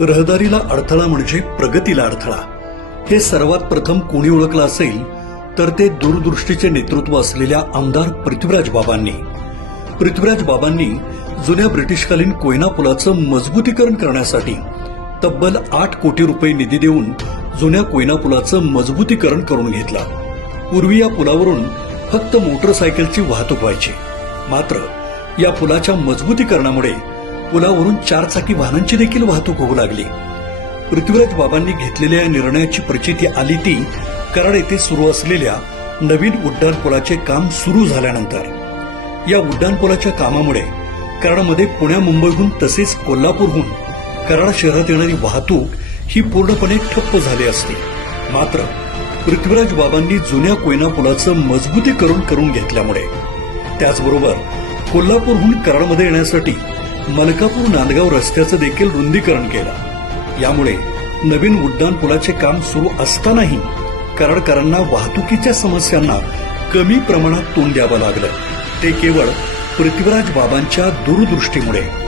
रहदारीला अडथळा म्हणजे प्रगतीला अडथळा. हे सर्वात प्रथम कोणी ओळखलं असेल तर ते दूरदृष्टीचे नेतृत्व असलेल्या आमदार पृथ्वीराज बाबांनी. पृथ्वीराज बाबांनी जुन्या ब्रिटिशकालीन कोयना पुलाचं मजबूतीकरण करण्यासाठी तब्बल आठ कोटी रुपये निधी देऊन जुन्या कोयना पुलाचं मजबूतीकरण करून घेतलं. पूर्वी या पुलावरून फक्त मोटरसायकलची वाहतूक व्हायची. मात्र या पुलाच्या मजबूतीकरणामुळे पुलावरून चारचाकी वाहनांची देखील वाहतूक होऊ लागली. पृथ्वीराज बाबांनी घेतलेल्या या निर्णयाची प्रचिती आली ती कराड येथे सुरू असलेल्या नवीन उड्डाणपुलाचे काम सुरू झाल्यानंतर. या उड्डाणपुलाच्या कामामुळे कराडमध्ये पुण्या मुंबईहून तसेच कोल्हापूरहून कराड शहरात येणारी वाहतूक ही पूर्णपणे ठप्प झाली असती. मात्र पृथ्वीराज बाबांनी जुन्या कोयना पुलाचं मजबूतीकरण करून घेतल्यामुळे त्याचबरोबर कोल्हापूरहून कराडमध्ये येण्यासाठी मलकापूर नांदगाव रस्त्याचं देखील रुंदीकरण केलं. यामुळे नवीन उड्डाण पुलाचे काम सुरू असतानाही कराडकरांना वाहतुकीच्या समस्यांना कमी प्रमाणात तोंड द्यावं लागलं. ते केवळ पृथ्वीराज बाबांच्या दूरदृष्टीमुळे.